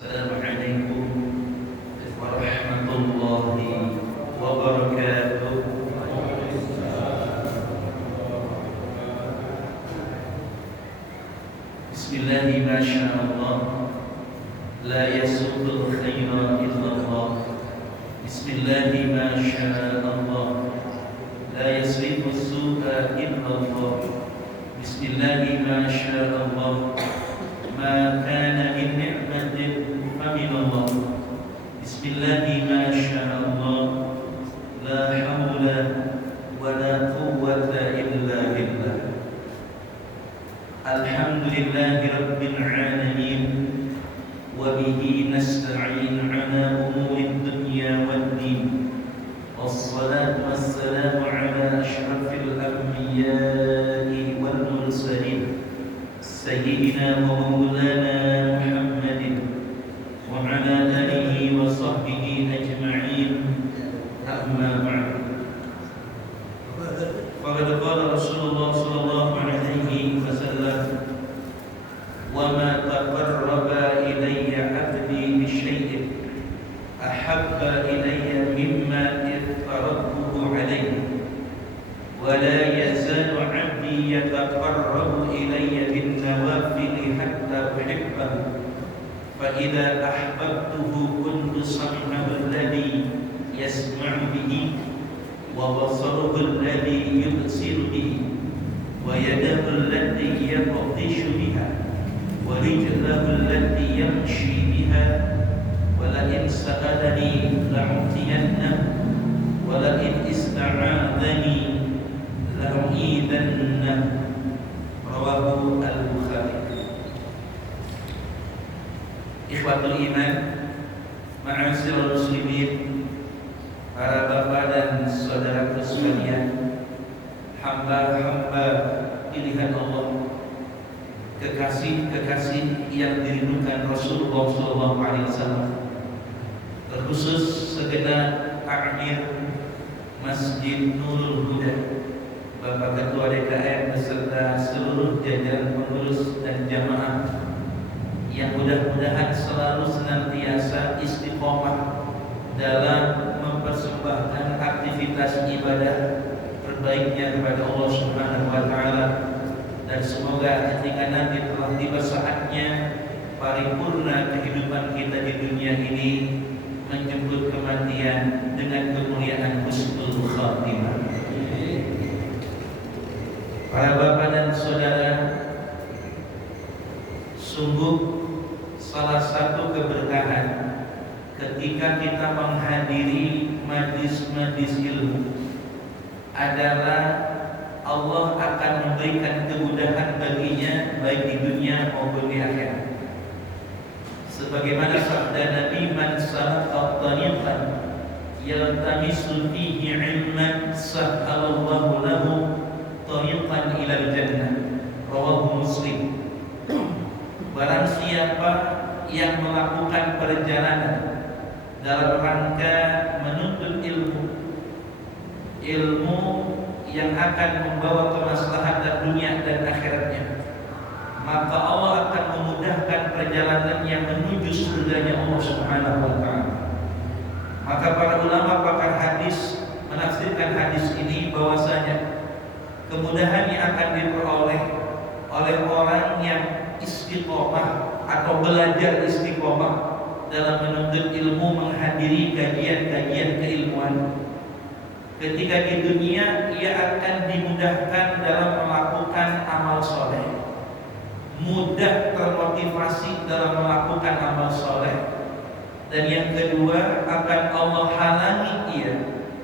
Assalamualaikum warahmatullahi wabarakatuh. Bismillahi masyaallah, la yasuqul khaira illallah. Bismillahi masyaallah, la yasrifus su'a illallah. Bismillahi masyaallah, ma kana min ni'matin famin Allah. Bismillahi masyaallah, la hawla wa la quwwata illa billah. Alhamdulillahi rabbil alamin, wa bihi nasta'in ala umurid dunya waddin. Wassalatu wassalamu ala asyrafil anbiya'i wal mursalin, sayyidina wa maulana Muhammadin wa ala alihi wa sahbihi ajma'in. Amma ba'd. Faqad qala Rasulullah sallallahu alaihi wasallam, wa ma taqarraba ilayya 'abdi bi syai'in ahabba ilayya mimma iftaradtuhu alayhi, wa la yazalu 'abdi yataqarrabu ilayya bin nawafil hatta uhibbahu, fa idza ahbabtuhu kuntu sam'ahu alladhi yasma'u bihi, wa basaruhu alladhi yubsiru bihi, wa yadahu allati yabtishu biha, wa rijluhu allati yamshi biha, wa la in sa'alani la'utiyannahu, wa la in ista'adani la'u'idannahu. Rawahu al-Bukhari. Ikhwatul iman, ma'asyiral muslimin, para bapak dan saudara sekalian, hamba-hamba pilihan Allah, kekasih-kekasih yang dirindukan Rasulullah SAW, terkhusus segenap takmir Masjid Nurul Huda, Bapak Ketua DKM beserta seluruh jajaran pengurus dan jamaah yang mudah-mudahan selalu senantiasa istiqomah dalam mempersembahkan aktivitas ibadah terbaiknya kepada Allah Subhanahu wa taala, dan semoga ketika nanti telah tiba saatnya paripurna kehidupan kita di dunia ini menjemput kematian dengan kemuliaan husnul khatimah. Para bapak dan saudara, sungguh salah satu keberkahan ketika kita menghadiri majlis-majlis ilmu adalah Allah akan memberikan kemudahan baginya baik di dunia maupun di akhirat. Sebagaimana sabda Nabi, man salaka tariqan yaltamisu fihi ilman sahhalallahu lahu tariqan ilal jannah. Rawahu Muslim. Barang siapa yang melakukan perjalanan dalam rangka menuntut ilmu yang akan membawa kemaslahatan dunia dan akhiratnya, maka Allah akan memudahkan perjalanannya menuju surganya Allah Subhanahu wa taala. Maka para ulama pakar hadis menafsirkan hadis ini bahwasanya kemudahan yang akan diperoleh oleh orang yang istiqomah atau belajar istiqomah dalam menuntut ilmu, menghadiri kajian-kajian keilmuan, ketika di dunia ia akan dimudahkan dalam melakukan amal soleh, mudah termotivasi dalam melakukan amal soleh. Dan yang kedua, akan Allah halangi ia,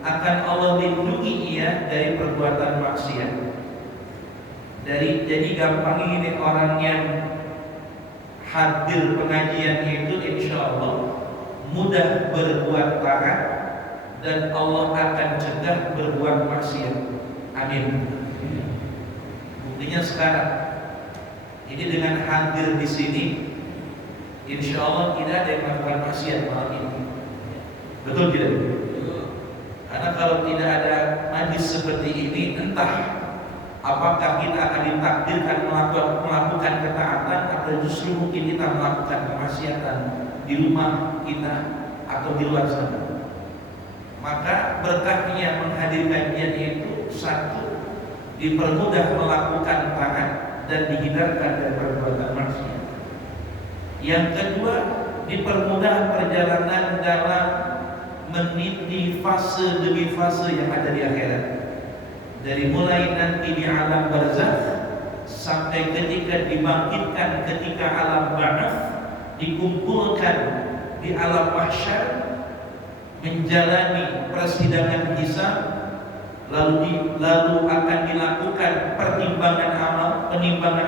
akan Allah lindungi ia dari perbuatan maksiat. Jadi gampang ini, orang yang hadir pengajian itu insya Allah mudah berbuat taat dan Allah akan cegah berbuat maksiat. Amin. Buktinya sekarang ini dengan hadir di sini, insya Allah tidak ada yang melakukan maksiat malam ini. Betul tidak? Karena kalau tidak ada majlis seperti ini, entah Apakah kita akan ditakdirkan melakukan ketaatan atau justru mungkin kita melakukan kemaksiatan? di rumah kita atau di luar sana. Maka berkahnya menghadiri kajian itu, satu, dipermudah melakukan taat dan dihindarkan dari perbuatan maksiat. Yang kedua, dipermudah perjalanan dalam meniti fase demi fase yang ada di akhirat. Dari mulai nanti di alam barzakh sampai ketika dibangkitkan ketika alam ba'ats, dikumpulkan di alam mahsyar, menjalani persidangan hisab, lalu akan dilakukan penimbangan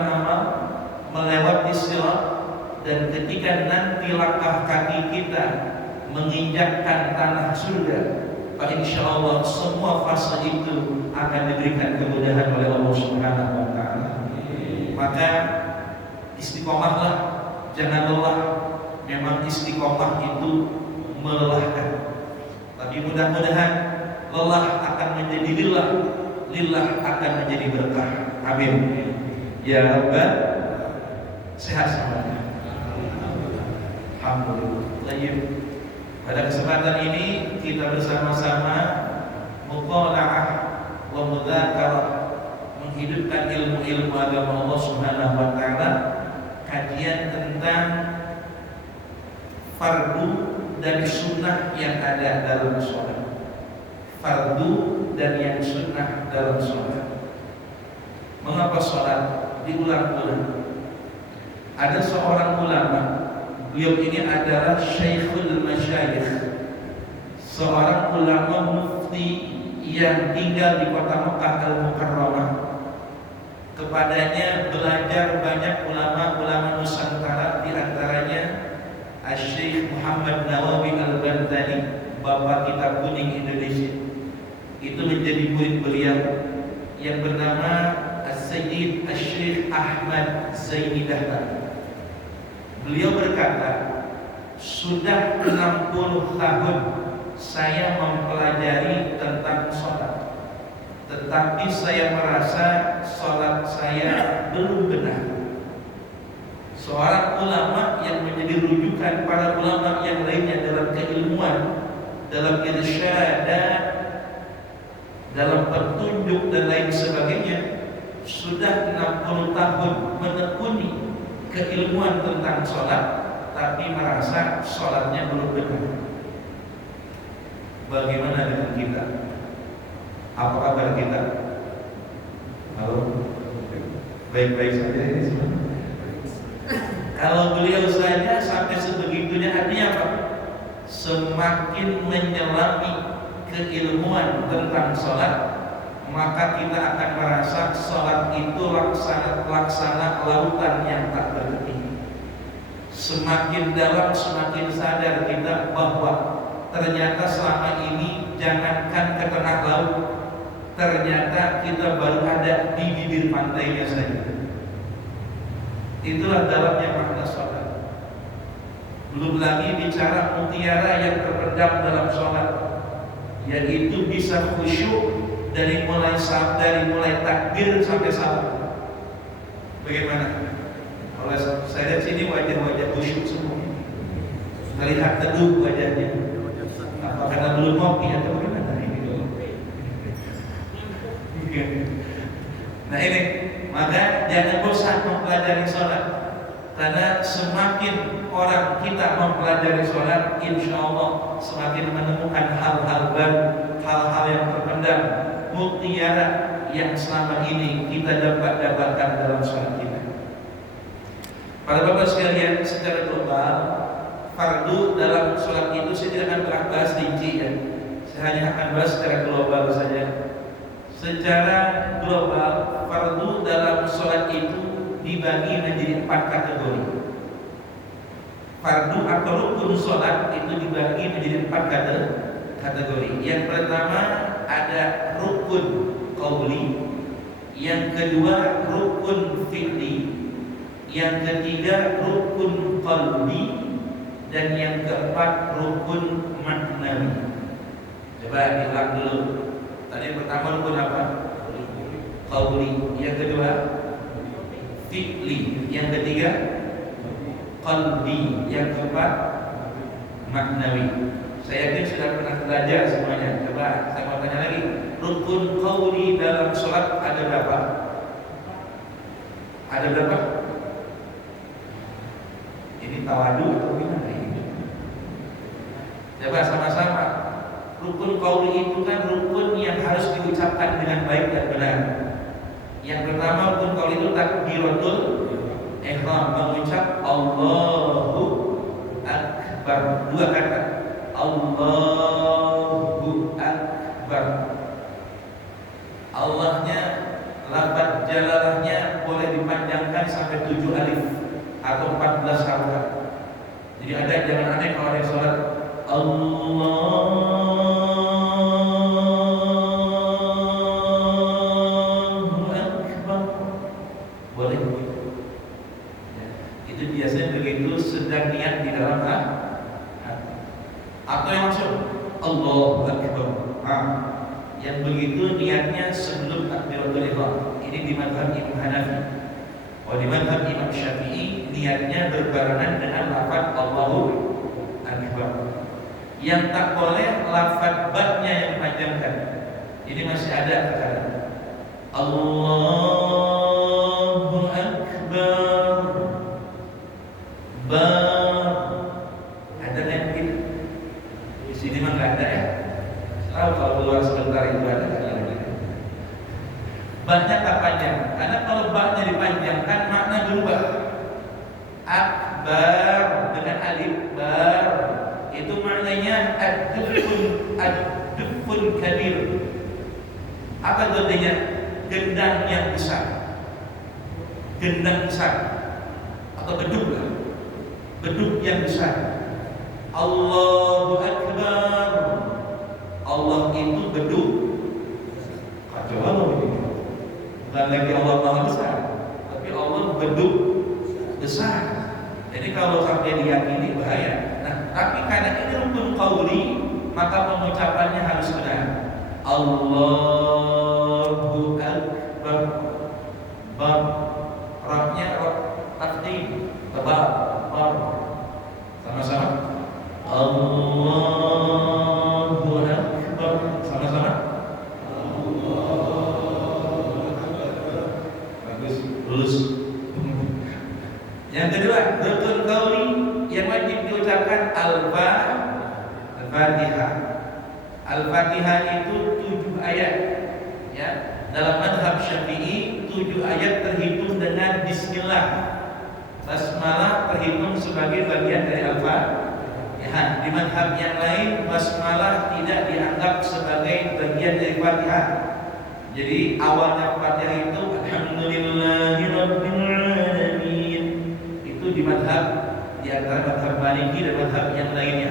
amal, melewati sirat, dan ketika nanti langkah kaki kita menginjakkan tanah surga, insyaallah semua fase itu akan diberikan kemudahan oleh Allah Subhanahu wa taala. Maka istiqomahlah, jangan lelah. Memang istiqomah itu melelahkan, tapi mudah-mudahan lelah akan menjadi lillah, lillah akan menjadi berkah. Amin ya rabbal. Sehat semuanya, alhamdulillah. Pada kesempatan ini kita bersama-sama mutala'ah wa mudzakarah, menghidupkan ilmu-ilmu agama Allah Subhanahu wa taala, kajian tentang fardu dan sunnah yang ada dalam sholat. Fardu dan yang sunnah dalam sholat. Mengapa sholat diulang-ulang? Ada seorang ulama, beliau ini adalah Syekhul Masyayikh, seorang ulama mufti yang tinggal di kota Mekah Al-Mukarramah. Kepadanya belajar banyak ulama-ulama Nusantara, di antaranya Syekh Muhammad Nawawi Al-Bantani, Bapak Kitab Kuning Indonesia. Itu menjadi murid beliau yang bernama As-Sayyid Syekh Ahmad Zaini Dahlan. Beliau berkata, sudah 60 tahun saya mempelajari tentang sholat, tetapi saya merasa sholat saya belum benar. Seorang ulama yang menjadi rujukan para ulama yang lainnya dalam keilmuan, dalam irsyadat, dalam petunjuk dan lain sebagainya, sudah 60 tahun menekuni keilmuan tentang sholat, tapi merasa sholatnya belum benar. Bagaimana dengan kita? Apa kabar kita? Halo? Baik-baik saja ini semua. Kalau beliau saja sampai sebegitunya, artinya apa? Semakin menyelami keilmuan tentang sholat, maka kita akan merasa sholat itu laksana lautan yang tak berhenti. Semakin dalam, semakin sadar kita bahwa ternyata selama ini jangankan ke tengah laut, ternyata kita baru ada di bibir pantainya saja. Itulah dalamnya makna sholat. Belum lagi bicara mutiara yang terpendam dalam sholat, yaitu bisa khusyuk dari mulai takbir sampai salam. Bagaimana? Kalau saya lihat sini wajah-wajah khusyuk semua, terlihat teduh wajahnya. Apa karena belum ngopi atau bagaimana ini dulu? Nah ini, maka jangan bosan mempelajari sholat, karena semakin orang kita mempelajari sholat, insya Allah semakin menemukan hal-hal baru, hal-hal yang terpendam, mutiara yang selama ini kita dapatkan dalam sholat kita. Para bapak sekalian, secara global, fardu dalam sholat itu saya tidak akan bahas rinci ya. Saya hanya akan bahas secara global saja. Secara global, fardu dalam sholat itu dibagi menjadi 4 kategori. Fardu atau rukun sholat itu dibagi menjadi 4 kategori. Yang pertama ada rukun qauli, yang kedua rukun fi'li, yang ketiga rukun qalbi, dan yang keempat rukun maknawi. Coba diulang dulu. Tadi pertama rukun apa? Qauli. Yang kedua fi'li. Yang ketiga qalbi. Yang keempat maknawi. Saya yakin sudah pernah belajar semuanya. Coba saya mau tanya lagi. Rukun qauli dalam sholat ada berapa? Ada berapa? Ini tawadu atau gimana ini? Coba sama-sama. Rukun qauli itu kan rukun yang harus diucapkan dengan baik dan benar. Yang pertama rukun qauli itu takbiratul ihram, mengucap Allahu Akbar. Dua kata. Allahu Akbar. Allahnya, lafaz jalalahnya boleh dipanjangkan sampai 7 alif atau 14 harokat. Jadi ada, jangan aneh kalau ada sholat Allahu Akbar. Boleh begitu. Ya, itu biasanya begitu sedang niat di dalam hati. Atau yang langsung Allahu Akbar. Yang begitu niatnya sebelum takbiratul ihram. Ini di mazhab Imam Hanafi. Di mazhab Imam Syafi'i niatnya berbarengan dengan lafaz Allahu Akbar. Yang tak boleh lafaz ba-nya yang dipanjangkan. Ini masih ada terkadang. Allahu Akbar. Ba. Ada yang gitu. Di sini mah nggak ada ya. Tahu kalau keluar sebentar itu ada. Ba-nya tak panjang, karena kalau ba-nya dipanjangkan makna berubah. Akbar dengan alif bar itu maknanya ad-dufun kabir. Apa artinya? Gendang yang besar. Gendang besar atau beduk lah. Beduk yang besar. Allahu Akbar. Allah itu beduk. Kacau Allah ini. Bukan lagi Allah Maha Besar, tapi Allah beduk besar. Jadi kalau sampai diyakini bahaya. Nah, tapi karena ini rukun qauli, maka pengucapannya harus benar. Allahu Akbar. Bab ra-nya ra tafdhil, tebal, bar. Sama-sama. Allahu Akbar. Sama-sama. Lulus. Yang kedua, rukun qauli yang wajib diucapkan Al-Fatihah. Al-Fatihah itu 7 ayat. Ya, dalam mazhab Syafi'i 7 ayat terhitung dengan bismillah. Basmalah terhitung sebagai bagian dari Al-Fatihah. Di mazhab yang lain basmalah tidak dianggap sebagai bagian dari Fatihah. Jadi awalnya Fatihah itu Alhamdulillahirabbil alamin. Itu di mazhab, di antara mazhab Maliki dan mazhab yang lainnya.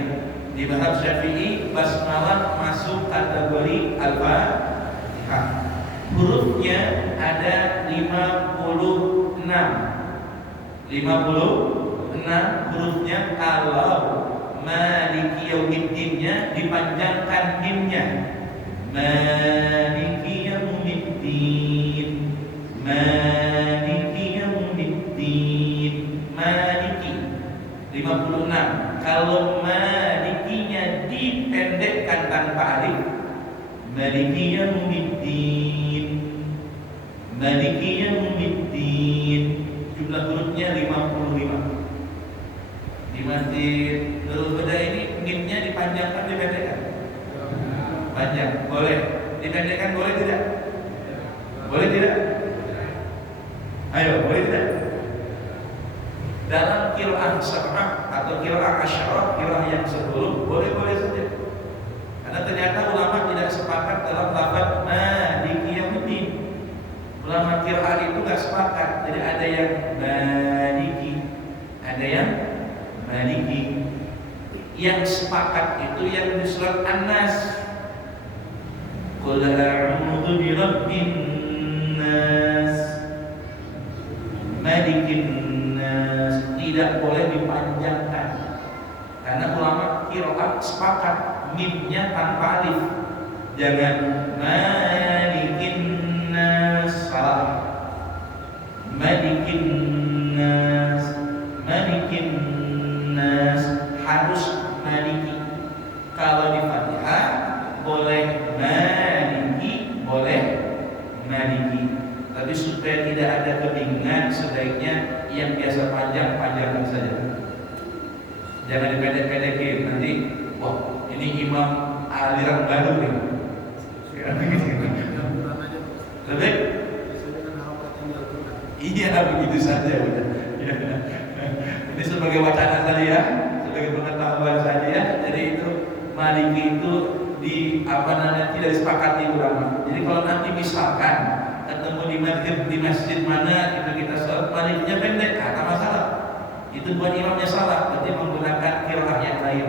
Di mazhab Syafi'i basmalah masuk kategori Al-Fatihah. Hurufnya ada 56 hurufnya. Kalau Maliki Yaumiddinnya dipanjangkan mimnya. Maliki Yaumiddin. Maliki Yaumiddin. Maliki 56. Kalau Malikinya dipendekkan tanpa alif, Maliki Yaumiddin. Maliki Yaumiddin. Jumlah hurufnya 55. Di Masjid Nurul Huda ini mimnya dipanjangkan, dipendekkan? Panjang, boleh. Dipendekkan boleh tidak? Boleh tidak? Ayo, boleh tidak? Dalam qiraah sab'ah atau qiraah asyarah, qiraah yang 10, boleh-boleh saja. Karena ternyata ulama tidak sepakat dalam lafaz Maliki Yaumiddin. Ulama qiraah itu enggak sepakat. Jadi ada yang Maliki, ada yang Maliki. Yang sepakat itu yang di surat An-Nas. Qul a'udzu birabbin nas, malikin nas. Tidak boleh dipanjangkan. Karena ulama qiraat sepakat mimnya tanpa alif. Jangan malikin nas, salah. Malikin nas, malikin nas, harus malikin Jangan dipendek-pendekin, nanti wah ini imam aliran baru nih. Lebih? Iya, begitu saja udah. Ini sebagai wacana saja ya, sebagai pengetahuan saja ya. Jadi itu Maliki itu tidak disepakati ulama. Jadi kalau nanti misalkan ketemu di masjid mana itu kita sholat Malikinya pendek, tak masalah. Itu buat imamnya salah, berarti menggunakan qiraah yang lain.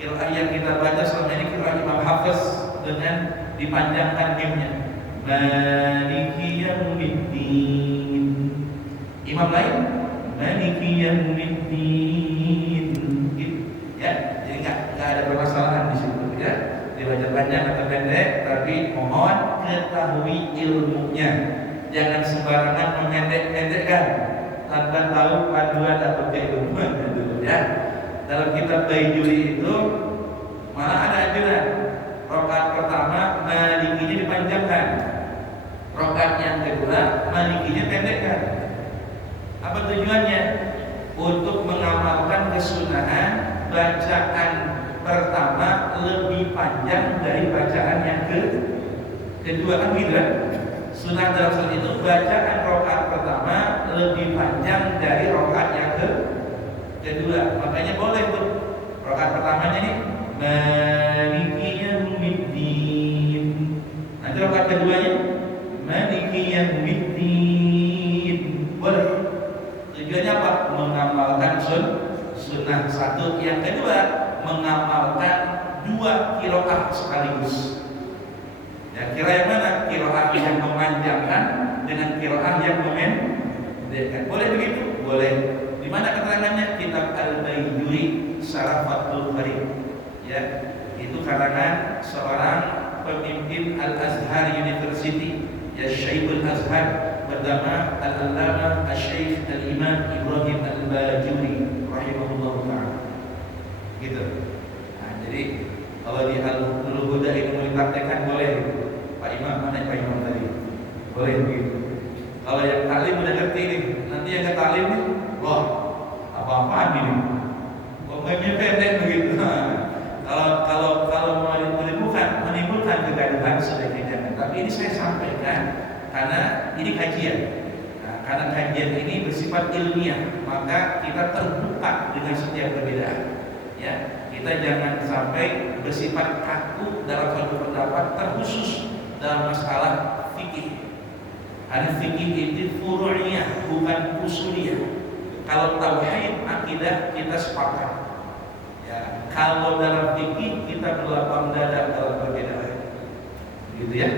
Qiraah yang kita baca selama ini qiraah Imam Hafiz dengan dipanjangkan mimnya. Maliki yaumiddin. Imam lain Maliki yaumiddin. Ya, jadi nggak ada permasalahan di situ ya. Dibaca panjang atau pendek, tapi mohon ketahui ilmunya. Jangan sembarangan memendek-pendekkan tanpa tahu panduan atau keilmuan itu ya. Dalam kitab Baijuri itu malah ada anjuran rakaat pertama Malikinya dipanjangkan, rakaat yang kedua Malikinya pendekkan. Apa tujuannya? Untuk mengamalkan kesunahan bacaan pertama lebih panjang dari bacaan yang kedua, kan gitu kan? Sunah dalam salat itu bacaan rakaat pertama lebih panjang dari rakaat yang kedua. Makanya boleh tuh rakaat pertamanya nih Maliki yaumiddin. Nanti rakaat keduanya Maliki yaumiddin. Boleh. Tujuannya apa? Mengamalkan sunnah satu. Yang kedua, mengamalkan dua qiraah sekaligus. Ya, kira yang mana? Qiraah yang memanjangkan dengan qiraah yang memendekkan. Boleh begitu? Boleh. Di mana keterangannya? Kitab Al-Baijuri Syarah Fathul Bari. Ya, itu karangan seorang pemimpin Al-Azhar University, ya Syekhul Azhar, bernama Al-Allamah Asy-Syaikh Al-Imam Ibrahim Al-Bajuri rahimahullah ta'ala. Gitu. Nah, jadi kalau di Al-Nurul Huda ini mau dipraktekkan boleh. Pak Imam, mana Pak Imam tadi? Boleh begitu. Kalau yang taklim udah ngerti nih, nanti yang ke taklim nih, wah apa-apaan ini? Pokoknya pendek begitu. Kalau mau menimbulkan kegaduhan sebaiknya jangan. Tapi ini saya sampaikan karena ini kajian. Nah, karena kajian ini bersifat ilmiah, maka kita terbuka dengan setiap perbedaan. Ya, kita jangan sampai bersifat kaku dalam suatu pendapat, terkhusus dalam masalah fikih. Karena fikih itu furu'iyah, bukan usuliyah. Kalau tauhid akidah kita sepakat. Ya, kalau dalam fikih kita berlapang dada dalam perbedaan. Gitu ya.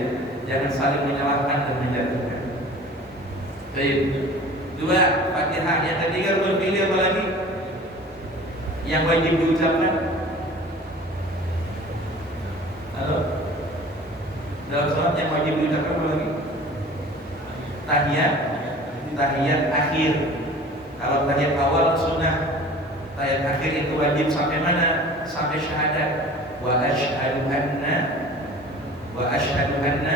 Jangan saling menyalahkan dan menjatuhkan. Baik. Dua, Fatihah. Yang ketiga rukun fi'li apa lagi? Yang wajib diucapkan. Halo? Dalam salat yang wajib diucapkan apa lagi? Tahiyat akhir. Kalau tahiyat awal sunnah, tahiyat akhir itu wajib sampai mana? Sampai syahadat. Wa asyhadu anna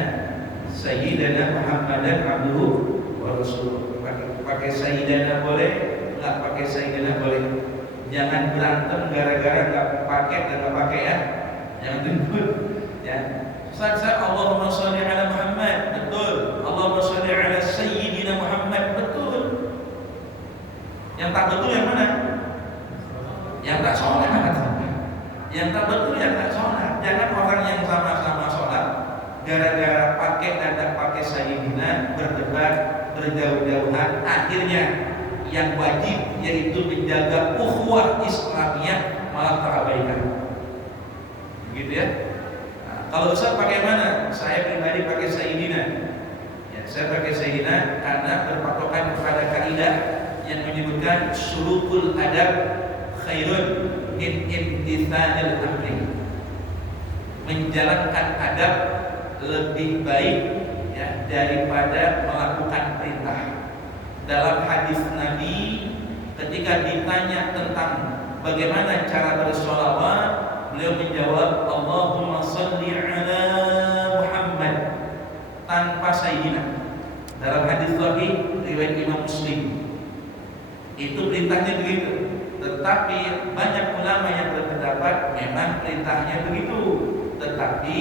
sayyidana Muhammadan abduhu wa rasuluh. Pakai sayyidana boleh, enggak pakai sayyidana boleh. Jangan berantem gara-gara enggak pakai dan enggak pakai ya. Jangan ribut ya. Ustaz, Allahumma shalli ala Muhammad, betul. Allahumma shalli ala sayyidina Muhammad, betul. Yang tak betul yang mana? Yang tak sholat. Yang tak betul yang tak sholat. Jangan orang yang sama-sama sholat gara-gara pakai dan tak pakai sayyidina berdebat berjauh-jauhan. Akhirnya yang wajib yaitu menjaga ukhuwah Islamiyah malah terabaikan. Begitu ya. Nah, kalau Ustaz pakai mana? Saya pribadi pakai sayyidina. Ya, saya pakai sayyidina karena berpatokan kepada kaidah yang menyebutkan sulukul adab khairun min imtithalil amri. Menjalankan adab lebih baik ya daripada melakukan perintah. Dalam hadis Nabi ketika ditanya tentang bagaimana cara bersolawat, beliau menjawab Allahumma shalli ala Muhammad tanpa sayyidina. Dalam hadis sahih riwayat Imam Muslim itu perintahnya begitu. Tetapi banyak ulama yang berpendapat memang perintahnya begitu. Tetapi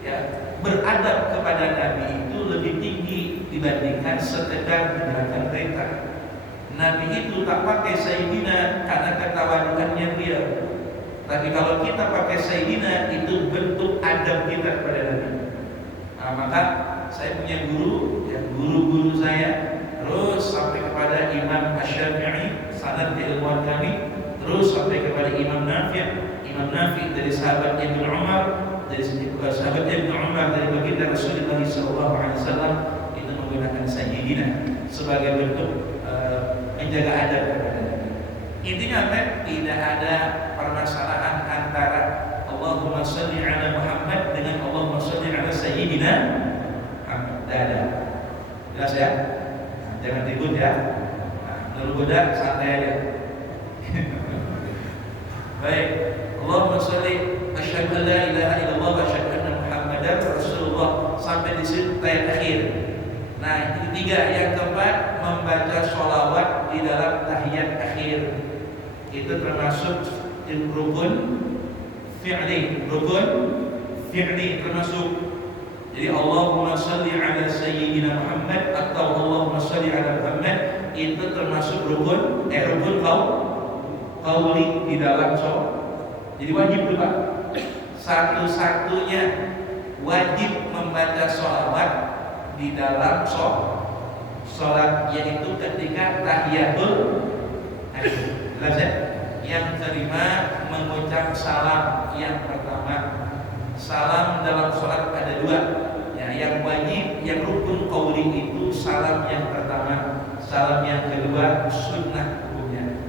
ya, beradab kepada Nabi itu lebih tinggi dibandingkan sekedar menjalankan perintah. Nabi itu tak pakai Sayyidina karena ketawaduannya beliau. Tapi kalau kita pakai Sayyidina itu bentuk adab kita kepada Nabi. Nah, maka saya punya guru, ya, guru-guru saya, terus sampai kepada Imam Asy-Syafi'i, sanad keilmuan kami, terus sampai kepada Imam Nafi' dari sahabat Ibnu Umar, dari sahabat Ibnu Umar dari baginda Rasulullah SAW, itu menggunakan Sayyidina sebagai bentuk menjaga adab kepada Nabi. Intinya apa? Tidak ada permasalahan antara Allahumma sholli ala Muhammad dengan Allahumma sholli ala Sayyidina Muhammad. Tidak ada. Jelas ya? Nah, jangan ribut ya. Lalu goda santai aja. Baik. Allahumma sholli asyhadu an la ilaha illallah wa asyhadu anna Muhammadar Rasulullah sampai di situ ayat akhir. Nah, itu tiga. Yang keempat, membaca sholawat di dalam tahiyat akhir. Itu termasuk rukun fi'li. Rukun fi'li termasuk. Jadi Allahumma sholli ala Sayyidina Muhammad atau Allahumma sholli ala Muhammad itu termasuk rukun qauli di dalam sholat. Jadi wajib tuh Pak. Satu-satunya wajib membaca sholawat di dalam sholat, yaitu ketika tahiyatul akhir. Jelas ya? Yang kelima, mengucap salam yang pertama. Salam dalam sholat ada dua, ya, yang wajib, yang rukun qauli itu salam yang pertama. Salam yang kedua sunnah hukumnya.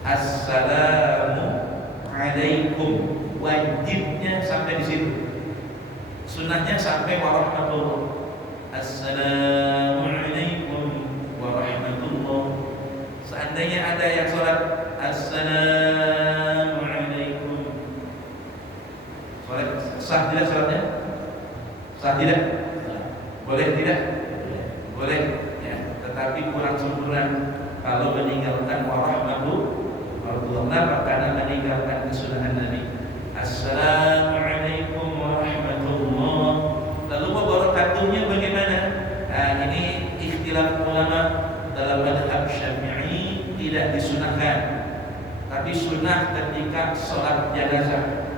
Assalamu alaikum, wajibnya sampai di situ. Sunnahnya sampai warahmatullah. Assalamu alaikum warahmatullah. Seandainya ada yang sholat Assalamu alaikum, sholat sah tidak sholatnya? Sah tidak? Boleh tidak? Boleh ya, tetapi kurang sempurna kalau meninggalkan warahmatullah, karena meninggalkan kesunahan Nabi. Assalamualaikum warahmatullah. Lalu wabarakatuhnya bagaimana? Nah, ini ikhtilaf ulama. Dalam madhab Syafi'i tidak disunahkan, tapi sunnah ketika sholat jenazah.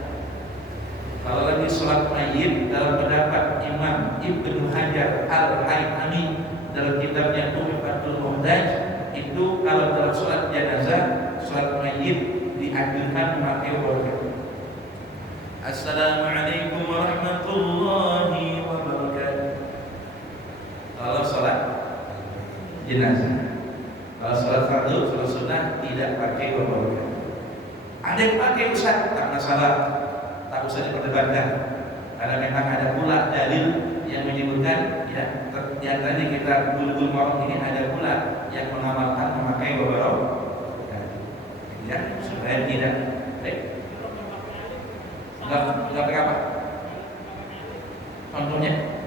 Kalau lagi sholat mayit, dalam pendapat Imam Ibnu Hajar Al-Haythami dalam kitabnya Tuhfatul Muhtaj, itu kalau dalam sholat jenazah, sholat mayit dianjurkan memakai wabarakatuh. Assalamualaikum warahmatullahi wabarakatuh. Kalau sholat jenazah. Kalau sholat fardu, sholat sunnah tidak pakai wabarakatuh. Ada yang pakai Ustaz, tak masalah, tak usah diperdebatkan. Karena memang ada pula dalil yang menyebutkan, ya, di antaranya kita Bulughul Maram ini ada pula yang mengamalkan memakai wabarakatuh. Ya, supaya tidak baik. Enggak pakai apa? Contohnya?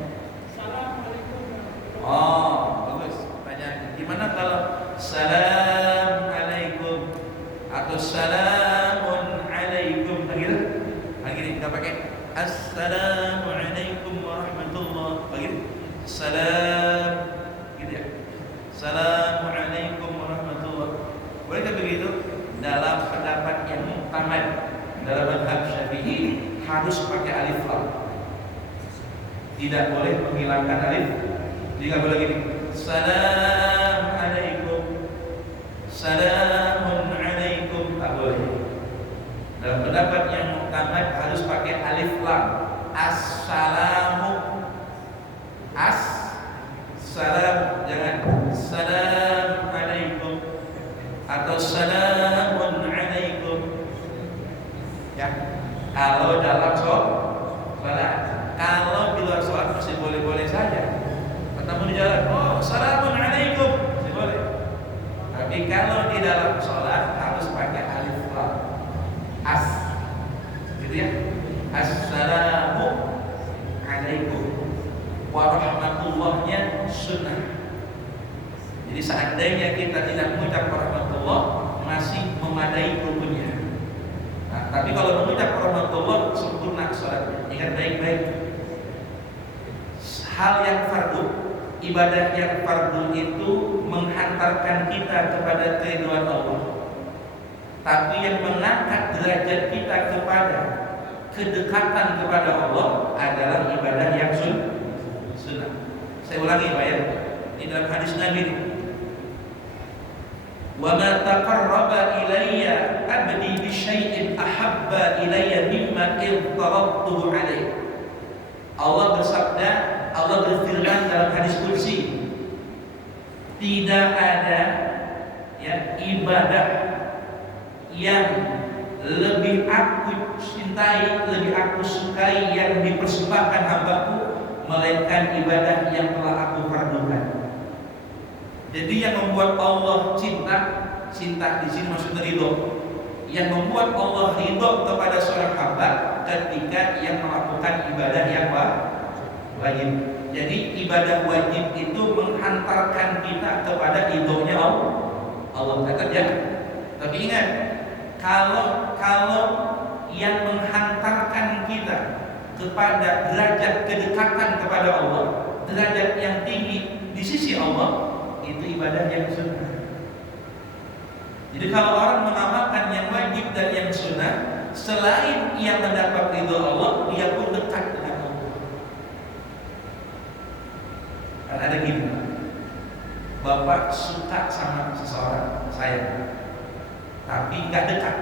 Oh, bagus. Tanya, gimana kalau salam alaikum atau salamun alaikum? Begitu? Begini, enggak pakai assalamu alaikum warahmatullah. Begitu? Salam, gitu ya. Assalamu alaikum warahmatullah. Bolehkah begitu? Dalam pendapat yang muktamad dalam madhab Syafi'i harus pakai alif lam. Tidak boleh menghilangkan alif. Jika boleh gini, salam alaikum, salamun alaikum, tak boleh. Dalam pendapat yang muktamad harus pakai alif lam. Assalamu, salam, jangan salam alaikum atau salamun alaikum. Ya, kalau dalam sholat, kalau di luar sholat masih boleh-boleh saja. Ketemu di jalan, oh salamun alaikum, masih boleh. Tapi kalau di dalam sholat harus pakai alif lam. Gitu ya. Assalamu alaikum warahmatullahnya sunnah. Jadi seandainya kita tidak mengucap warahmatullah, masih Tapi kalau mengucap rahmatullah sempurna salatnya. Ingat baik-baik. Hal yang fardu, ibadah yang fardu itu menghantarkan kita kepada keridhaan Allah. Tapi yang mengangkat derajat kita kepada kedekatan kepada Allah adalah ibadah yang sunnah. Saya ulangi Pak ya. Di dalam hadis Nabi ini, wa ma taqarraba ilayya abdi bi syai'in ahabba ilayya mimma irtaradtuhu alaihi. Allah bersabda, Allah berfirman dalam hadis qudsi, tidak ada ya ibadah yang lebih aku cintai, lebih aku sukai yang dipersembahkan hambaku melainkan ibadah yang telah aku fardukan. Jadi yang membuat Allah cinta di sini maksudnya ridho. Yang membuat Allah ridho kepada seorang hamba ketika yang melakukan ibadah yang wajib. Jadi ibadah wajib itu menghantarkan kita kepada ridhonya Allah kata ya. Tapi ingat, kalau yang menghantarkan kita kepada derajat kedekatan kepada Allah, derajat yang tinggi di sisi Allah, itu ibadah yang sunnah. Jadi kalau orang mengamalkan yang wajib dan yang sunnah, selain ia mendapat ridho Allah, dia pun dekat dengan Allah. Kan ada gini, Bapak suka sama seseorang, saya, tapi nggak dekat.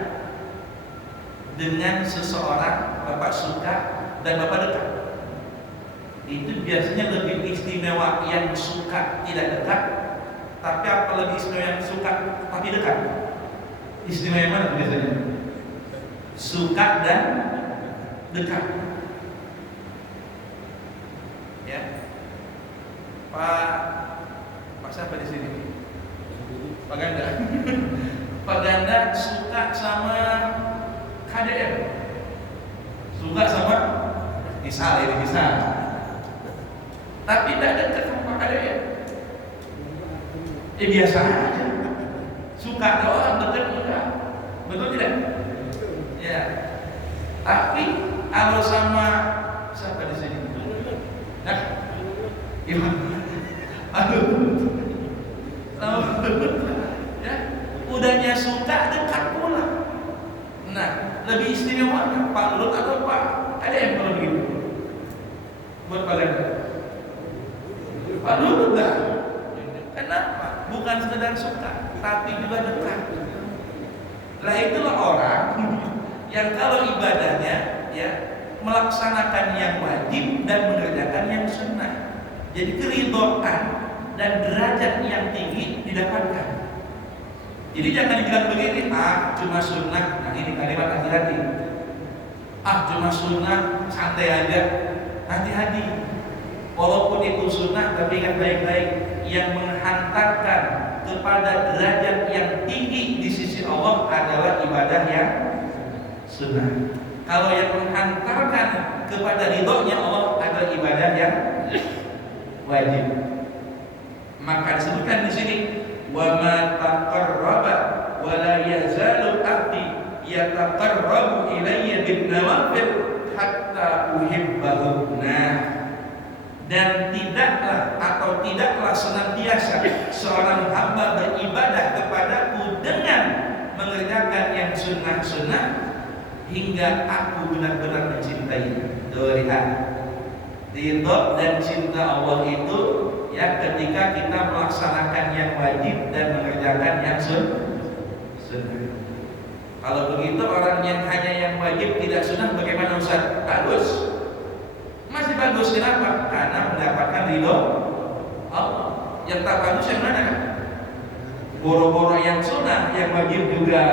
Dengan seseorang Bapak suka dan Bapak dekat, itu biasanya lebih istimewa yang suka tidak dekat. Tapi apa lebih istimewa yang suka tapi dekat? Istimewa yang mana biasanya? Suka dan dekat. Ya, Pak siapa di sini? Pak Ganda. Pak Ganda suka sama KDM, suka sama misal, tapi tidak dekat sama KDM. Biasa aja, suka doang, dekat enggak, betul tidak? Ya, tapi kalau sama siapa di sini? Nah, ya, udahnya suka dekat pula. Nah, lebih istimewa Pak Lut atau Pak KDM kalau begitu? Buat Pak Ganda, Pak Lut enggak? Kenapa? Bukan sekedar suka, tapi juga dekat. Lah itulah orang yang kalau ibadahnya ya melaksanakan yang wajib dan mengerjakan yang sunnah. Jadi keridhaan dan derajat yang tinggi didapatkan. Jadi jangan dibilang begini, cuma sunnah. Nah ini kalimat hati-hati. Cuma sunnah, santai aja. Hati-hati. Walaupun itu sunnah, tapi ingat baik-baik, yang menghantarkan kepada derajat yang tinggi di sisi Allah adalah ibadah yang sunnah. Kalau yang menghantarkan kepada ridhonya Allah adalah ibadah yang wajib. Maka disebutkan di sini, wa ma taqarraba wa la yazalu abdi yataqarrabu ilayya bin nawafil hatta uhibbahu. Dan tidaklah senantiasa seorang hamba beribadah kepadaku dengan mengerjakan yang sunnah-sunnah hingga aku benar-benar mencintainya. Lihat, ridho dan cinta Allah itu ya ketika kita melaksanakan yang wajib dan mengerjakan yang sunnah. Kalau begitu orang yang hanya yang wajib tidak sunnah bagaimana Ustaz? Bagus. Masih bagus, kenapa? Karena mendapatkan ridho Allah. Yang tak bagus yang mana? Boro-boro yang sunnah, yang wajib juga.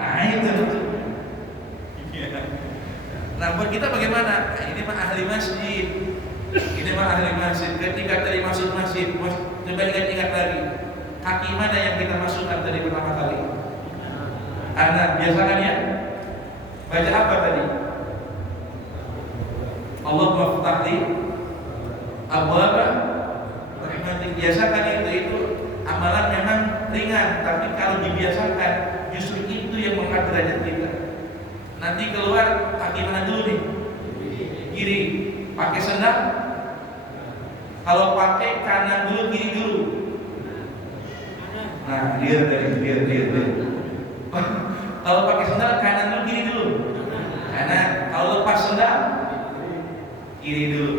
Nah itu. Nah buat kita bagaimana? Ini mah ahli masjid. Ketika tadi masuk masjid, coba ingat lagi. Kaki mana yang kita masukkan tadi pertama kali? Anak, biasakan ya. Baca apa tadi? Allah maftahli abwaba rahmatik. Biasakan itu amalan memang ringan, tapi kalau dibiasakan justru itu yang mengangkat derajat kita. Nanti keluar kaki mana dulu nih? Kiri. Pakai sendal? Kalau pakai kanan dulu, kiri dulu. Nah, lihat. Kalau pakai sendal kanan dulu, kiri dulu. Kanan. Kalau lepas sendal kiri dulu.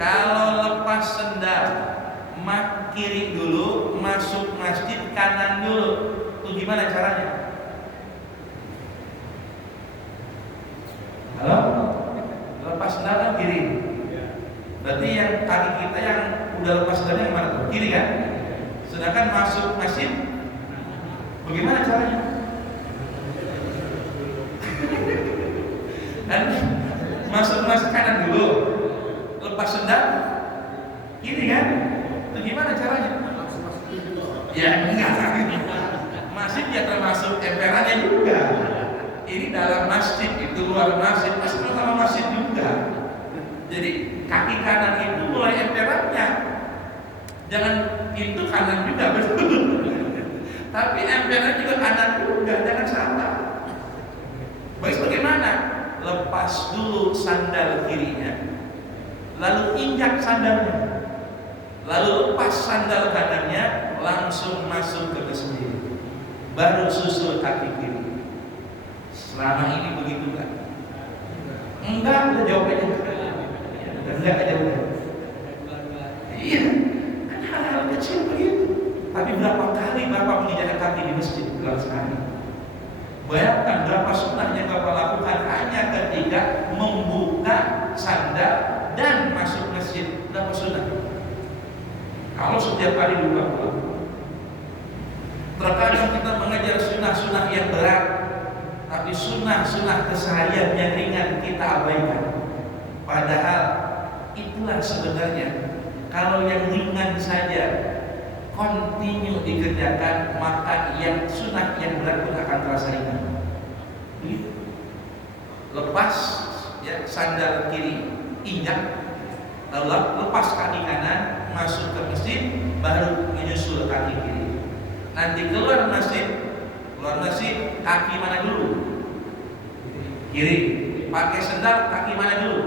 Kalau lepas sendal kiri dulu, masuk masjid kanan dulu. Itu gimana caranya? Halo? Lepas sendal kan kiri. Berarti yang kaki kita yang udah lepas sendalnya yang mana tuh? Kiri kan? Sedangkan masuk masjid bagaimana caranya? Dan masuk kanan dulu, lepas sendal kiri kan? Itu gimana caranya? Ya enggak. Masjid ya termasuk emperannya juga. Ini dalam masjid, itu luar masjid, masih sama masjid juga. Jadi kaki kanan itu mulai emperannya. Jangan pintu kanan juga, betul. Tapi emperan juga kanan juga, jangan salah. Bagaimana? Lepas dulu sandal kirinya, lalu injak sandalnya, lalu lepas sandal kanannya, langsung masuk ke masjid, baru susul kaki kiri. Selama ini begitu kan? Enggak, udah jawabannya. Enggak aja udah. Iya, kan hal-hal kecil begitu. Tapi berapa kali Bapak menginjakkan kaki di masjid dalam sehari? Bayangkan berapa sunnah yang Bapak lakukan hanya ketika membuka sandal dan masuk masjid. Berapa sunnah? Kalau setiap hari diulang-ulang. Terkadang kita mengejar sunnah-sunnah yang berat, tapi sunnah-sunnah keseharian yang ringan kita abaikan. Padahal itulah sebenarnya, kalau yang ringan saja continue dikerjakan, maka yang sunnah yang berat pun akan terasa ringan. Lepas ya sandal kiri, injak, lalu lepas kaki kanan, masuk ke masjid, baru menyusul kaki kiri. Nanti keluar masjid, kaki mana dulu? Kiri. Pakai sendal, kaki mana dulu?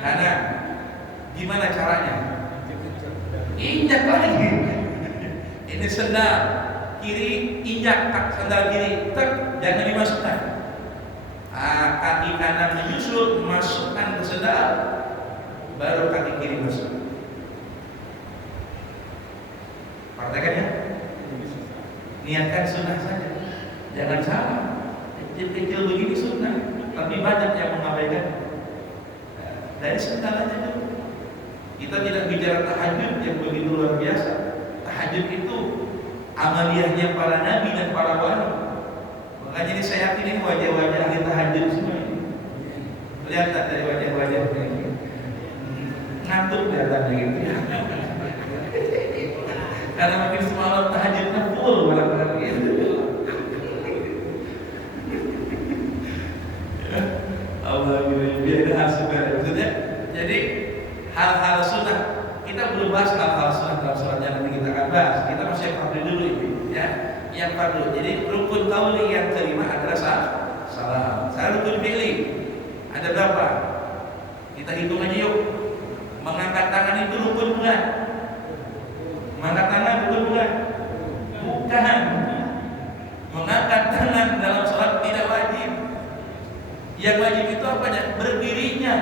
Kanan. Gimana caranya? Injak lagi. Ini sendal kiri, injak sendal kiri, jangan dimasukkan. Kaki kanan menyusul, masukkan ke sendal, baru kaki kiri masuk. Praktekkan ya. Niatkan sunnah saja, jangan salah. Kecil-kecil begini sunnah, tapi banyak yang mengabaikan. Dari sendal aja dulu. Kita tidak bicara tahajud yang begitu luar biasa. Tahajud itu amaliyahnya para nabi dan para wali. Makanya ini saya yakin ini wajah-wajah ahli tahajud semua ini. Kelihatan dari wajah-wajah ini. Ngantuk kelihatannya gitu ya. Karena makin semalam tahajudnya full malam-malam gitu. Allah biar ada hasil maksudnya. Jadi hal-hal sunnah kita belum bahas hal-hal sunnah dalam suratnya, nanti kita akan bahas. Kita masih yang fardu dulu ini, ya. Yang fardu. Jadi rukun qauli yang kelima adalah salam. Rukun fi'li ada berapa? Kita hitung aja yuk. Mengangkat tangan itu rukun bukan? Mengangkat tangan rukun bukan? Bukan. Mengangkat tangan dalam salat tidak wajib. Yang wajib itu apanya? Berdirinya.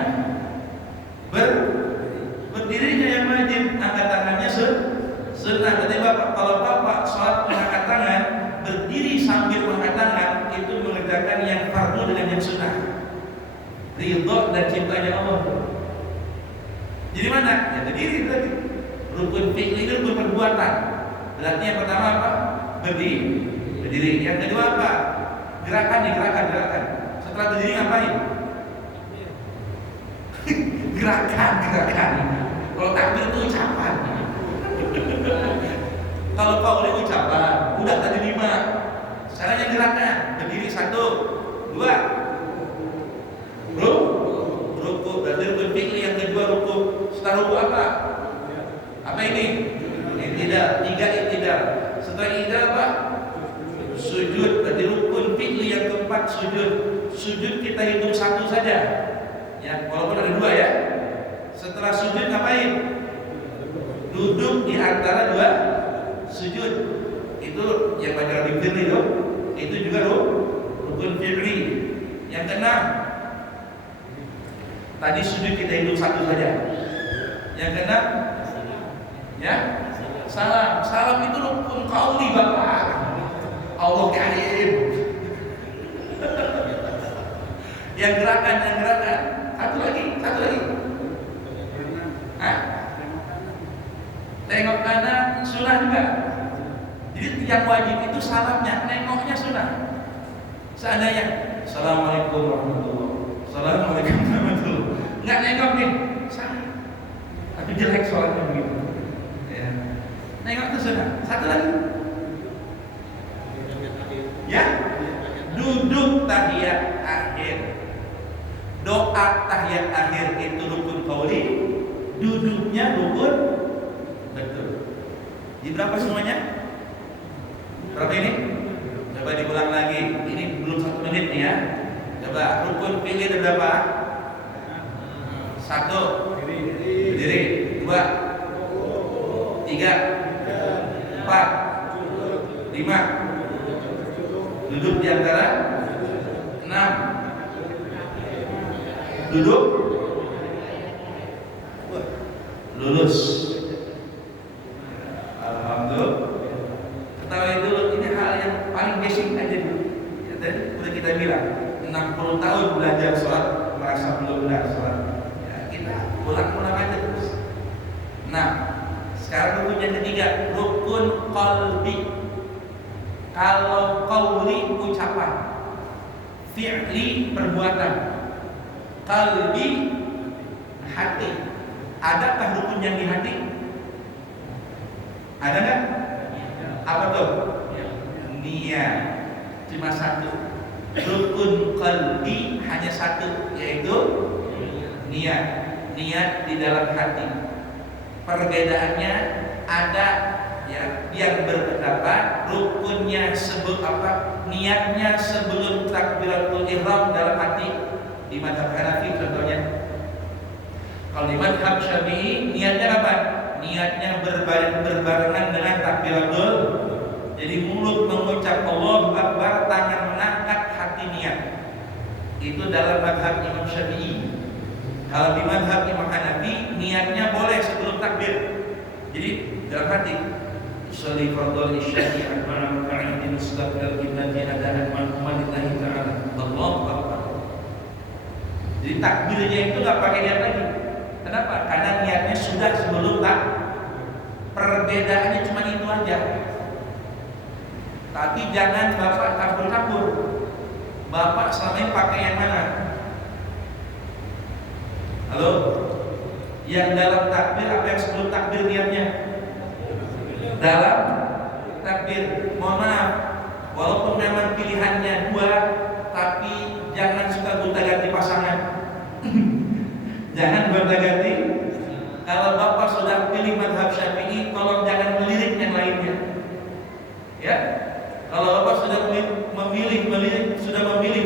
Berdirinya yang wajib. Angkat tangannya sunnah. Berarti Bapak, kalau Bapak salat mengangkat tangan, berdiri sambil mengangkat tangan, itu mengerjakan yang fardu dengan yang sunnah. Ridho dan cintanya Allah. Jadi mana? Ya berdiri tadi. Rukun fi'li itu rukun perbuatan. Berarti yang pertama apa? Berdiri. Yang kedua apa? Gerakan. Setelah berdiri ngapain? Gerakan. Kalau takbir itu ucapan. Kalau qauli ucapan. Udah tadi 5. Sekarang yang gerakan. Berdiri 1, 2. Ruku. Berarti rukun fi'li. Yang kedua ruku. Setelah ruku apa? Apa ini? I'tidal. 3 i'tidal. Setelah i'tidal apa? Sujud. Berarti rukun fi'li yang keempat tempat sujud. Sujud kita hitung satu saja. Ya, walaupun ada dua ya. Setelah sujud ngapain? Duduk di antara dua sujud. Itu yang baca di fi'li itu juga rukun fi'li. Yang keenam, tadi sujud kita hitung satu saja. Yang keenam, ya, salam. Salam itu rukun qauli Bapak. Allah karim. Yang gerakan. Satu lagi. Hah? Tengok kanan sunnah juga. Jadi yang wajib itu salamnya, nengoknya sunnah. Seandainya Assalamualaikum warahmatullahi wabarakatuh, nggak nengok nih, salam. Tapi jelek soalnya begitu. Ya. Nengok itu sunnah. Satu lagi. Ya, duduk tahiyat akhir. Doa tahiyat akhir itu rukun qauli, duduknya rukun betul. Di berapa semuanya? Berapa ini? Coba diulang lagi. Ini belum 1 menit nih ya. Coba rukun fi'li ada berapa? 1. Berdiri. 2. 3. 4. 5. Duduk di antara. 6. Duduk. Lulus. Alhamdulillah. Ketahui dulu, ini hal yang paling basic aja dulu. Ya, tadi udah kita bilang 60 tahun belajar sholat merasa belum benar sholat. Ya, kita ulang-ulang aja terus. Nah, sekarang rukun yang ketiga, rukun qalbi. Kalau qauli ucapan, fi'li perbuatan, qalbi hati. Adakah rukun yang di hati? Ada nggak? Apa tuh? Niat. Cuma satu. Rukun qalbi hanya satu, yaitu niat. Niat di dalam hati. Perbedaannya ada ya, yang berpendapat rukunnya sebelum apa? Niatnya sebelum takbiratul ihram dalam hati di mazhab Hanafi contohnya. Kalau di mazhab Syafi'i niatnya apa? Niatnya berbarengan dengan takbiratul. Jadi mulut mengucap Allahu Akbar, tangan mengangkat, hati niat. Itu dalam mazhab Imam Syafi'i. Kalau di mazhab Imam Hanafi niatnya boleh sebelum takbir. Jadi dalam hati Sholli fardhu isya'i arba'an raka'atin mustaqbil qiblati adaan ma'amalillahi ta'ala. Allahu Akbar. Jadi takbirnya itu enggak pakai niat lagi. Kenapa? Karena niatnya sudah sebelum perbedaannya cuma itu aja. Tapi jangan Bapak campur-campur. Bapak selama ini pakai yang mana? Halo? Yang dalam takbir apa yang sebelum takbir niatnya? Dalam takbir. Mohon maaf, walaupun memang pilihannya dua, tapi jangan suka gonta-ganti pasangan. Jangan gonta-ganti. Kalau Bapak sudah pilih mazhab Syafi'i, tolong jangan melirik yang lainnya. Ya. Kalau Bapak sudah memilih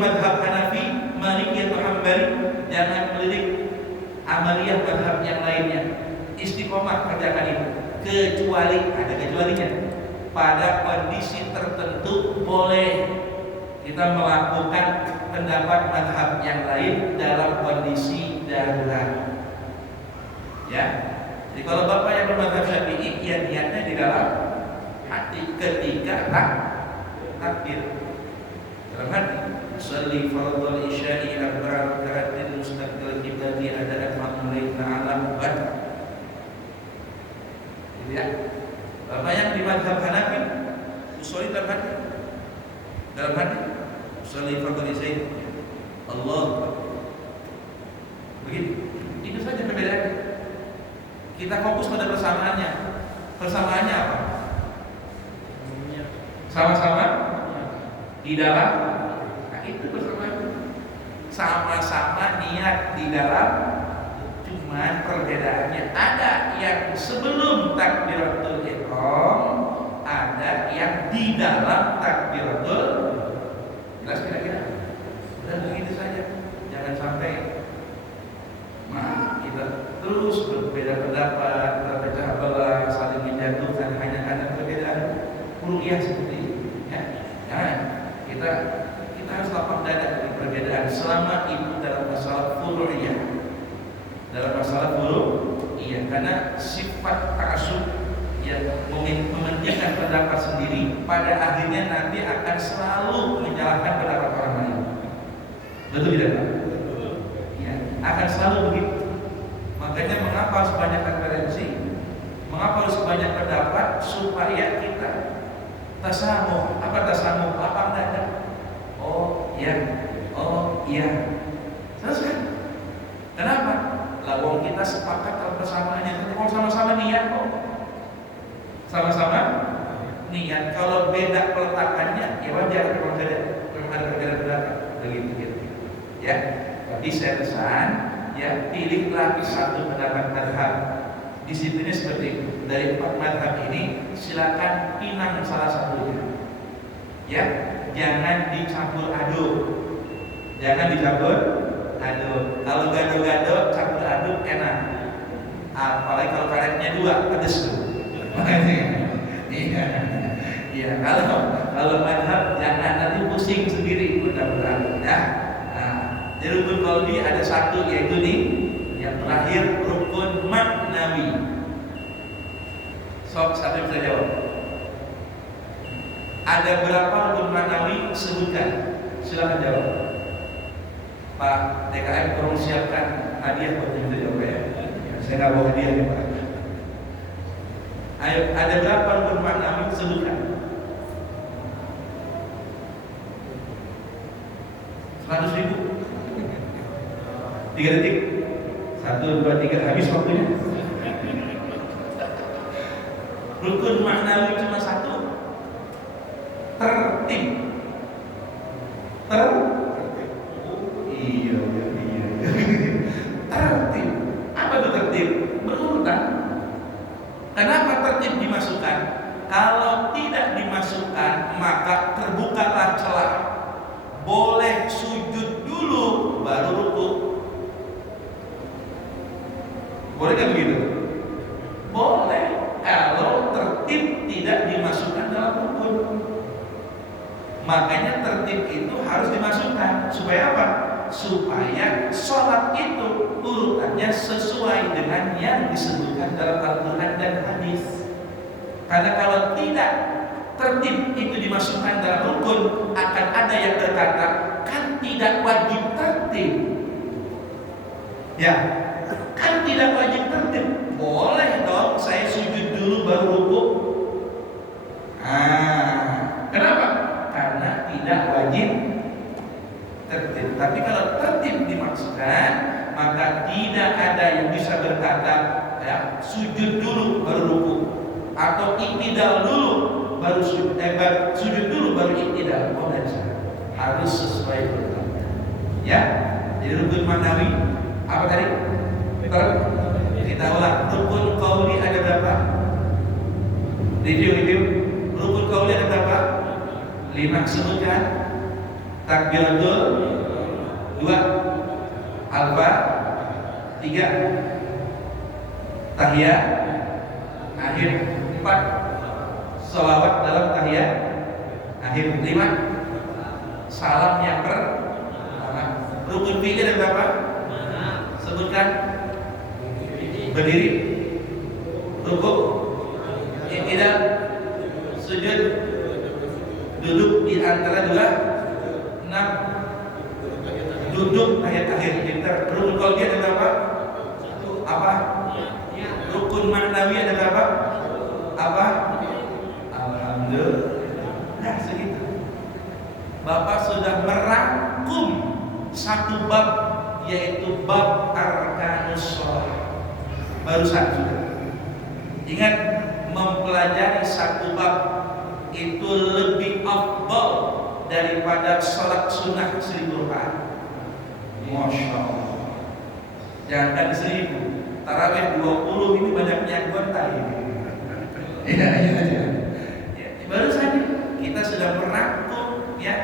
mazhab Hanafi, Maliki atau Hambali, jangan melirik amaliyah mazhab yang lainnya. Istiqomah kerjakan itu. Kecuali ada kecualinya. Pada kondisi tertentu boleh kita melakukan pendapat mazhab yang lain dalam kondisi darurat. Ya. Jadi kalau Bapak yang bermazhab Syafi'i, ya niatnya di dalam hati ketika takbir. Dalam hati. Sholli fardhu isya'i arba'an raka'atin mustaqbil qiblati adaan ma'amalillahi ta'ala. Ya. Bapak yang di mazhab Hanafi, usul dalam hati. Dalam hati. Sholli fardhu isya'i Allah. Begitu. Itu saja perbedaannya. Kita fokus pada persamaannya. Persamaannya apa? Sama-sama di dalam. Nah, itu persamaan. Sama-sama niat di dalam. Cuman perbedaannya ada yang sebelum takbiratul ihram, ada yang di dalam takbiratul. Jelas kira-kira? selama itu dalam masalah furu'iyah. Dalam masalah furu'iyah, karena sifat ta'assub yang mementingkan pendapat sendiri pada akhirnya nanti akan selalu menyalahkan pendapat orang lain. Betul tidak Pak? Ya, akan selalu begitu. Makanya mengapa harus banyak referensi, mengapa harus banyak pendapat, supaya kita tasamuh. Apa tasamuh? Apa enggak? Oh iya, selesai. Kenapa? Lawang kita sepakat kalau persamaannya. Kalau sama-sama niat kok, sama-sama niat. Kalau beda peletakannya, ya wajar kalau ada perbedaan pendapat. Begitu. Ya, jadi saya pesan, ya pilihlah satu pendapat madhab. Disiplinnya seperti itu. Dari 4 madhab ini, silakan pinang salah satunya. Ya, jangan dicampur aduk. Kalau gado-gado campur aduk enak. Apalagi kalau karetnya 2, pedes tuh. Iya. Kalau madhab jangan nanti pusing sendiri mudah-mudahan. Ya. Jadi rukun qauli ada 1, yaitu nih yang terakhir, rukun maknawi. Sok, siapa yang bisa jawab? Ada berapa rukun maknawi? Sebutkan. Silakan jawab. Pak DKM tolong siapkan hadiah buat yang bisa jawab ya. Saya nggak bawa hadiah ya Pak. Ayo, ada berapa rukun maknawi? Sebutkan. 100.000. 3 detik. 1, 2, 3, habis waktunya. Rukun maknawi cuma 1. Tertib. Iya. Tertib. Apa itu tertib? Berurutan. Kenapa tertib dimasukkan? Kalau tidak dimasukkan, maka terbukalah celah. Boleh sujud dulu baru rukuk. Boleh kan begitu? Boleh. Kalau tertib tidak dimasukkan dalam rukun. Makanya tertib itu harus dimasukkan. Supaya apa? Supaya sholat itu urutannya sesuai dengan yang disebutkan dalam Al-Quran dan hadis. Karena kalau tidak tertib itu dimasukkan dalam rukun, akan ada yang berkata, kan tidak wajib tertib. Ya, kan tidak wajib tertib. Boleh dong saya sujud dulu baru rukuk. Kenapa? Karena tidak wajib tertib. Tapi kalau tertib dimaksudkan, maka tidak ada yang bisa berkata, ya, sujud dulu baru rukuk, atau iktidal dulu baru sujud dulu baru iktidal. Boleh, harus sesuai urutannya. Ya, jadi rukun maknawi apa tadi? Kita ulang. Rukun qauli ada berapa? Review. Rukun qauli ada berapa? 5, sebutkan. Takbiratul 2, alfa 3, tahiyat akhir 4, sholawat dalam tahiyat akhir 5, salam yang pertama. Rukun fi'il ada berapa? Sebutkan. Berdiri, rukuk, iktidal, sujud, duduk di antara 2, 6, duduk tahiyat akhir. Pintar. Rukun qauli ada berapa? Apa? Rukun maknawi ada berapa? Apa? Alhamdulillah. Segitu. Bapak sudah merangkum 1 bab, yaitu bab arkanus shalah. Baru 1. Ingat, mempelajari 1 bab itu lebih afdal daripada sholat sunnah 1000 rakaat. Masya Allah. Jangan 1000, tarawih 20 ini banyaknya anggota ini. Ya. Baru saja kita sudah merangkum, ya,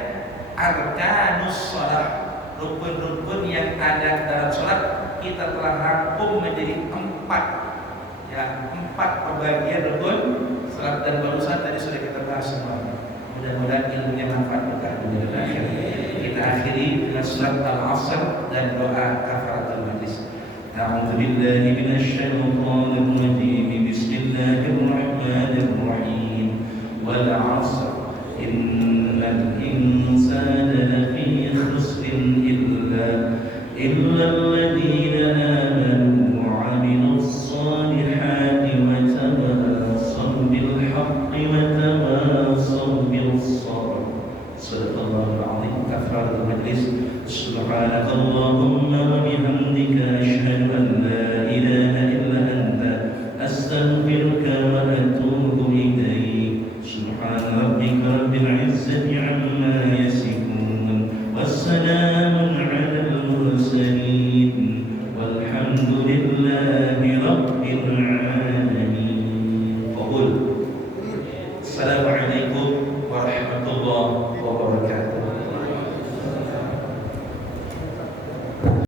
arkanus shalah, rukun-rukun yang ada dalam sholat. Kita telah rangkum menjadi 4, ya, 4 pembagian rukun sholat, dan barusan tadi sudah kita bahas semua. Mudah-mudahan ilmunya manfaat kita dunia dan akhirat. kita akhiri dengan surat Al-Asr dan doa kafaratul majlis. A'udzu billahi minasyaitonir rajim. Bismillahirrahmanirrahim. Wal 'asr innal insana lafi khusrin illa alladhina amanu wa 'amilus salihati wa tawassaw bil haqqi wa tawassaw bis sabr. Sadaqallahul 'azim. Kafaratul majlis. Subhanakallahumma wa bihamdika asyhadu an la ilaha illa anta astaghfiruka wa atubu ilaik. Subhana rabbika rabbil 'izzati 'amma yasifun. Wassalamun 'alal mursalin. Walhamdulillahi rabbil 'alamin. Qul. Assalamualaikum.